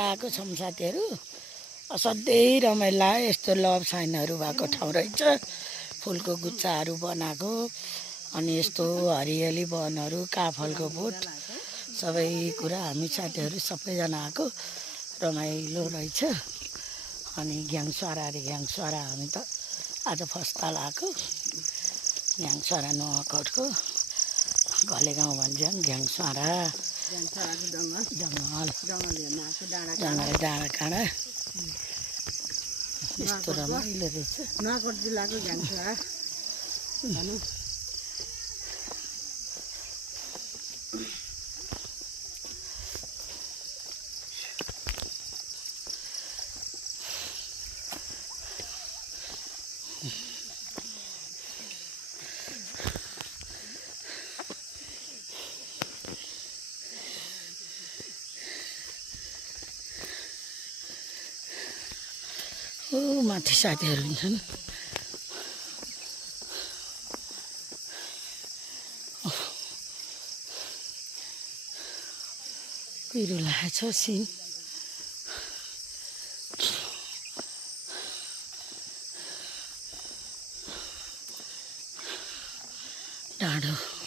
आएको छौँ साथीहरू असाध्यै रमाइलो लाग्यो यस्तो लभ साइनहरू भएको ठाउँ रहेछ फुलको गुच्छाहरू बनाएको अनि यस्तो हरियाली वनहरू काफलको बोट सबै कुरा हामी साथीहरू सबैजना आएको रमाइलो रहेछ अनि घ्याङस्वारा अरे घ्याङस्वारा हामी त आज फर्स्ट ताल आएको घ्याङस्वारा नुवाकोटको घले गाउँ भन्छ घ्याङस्वारा जङ्गल डाँडा काँडा यस्तो रमाइलो रहेछ नुवाकोट जिल्लाको घ्याङस्वारा भनौँ माथि साथीहरू हुन्छन् कुहिरो लागेको छ सिन डाँडो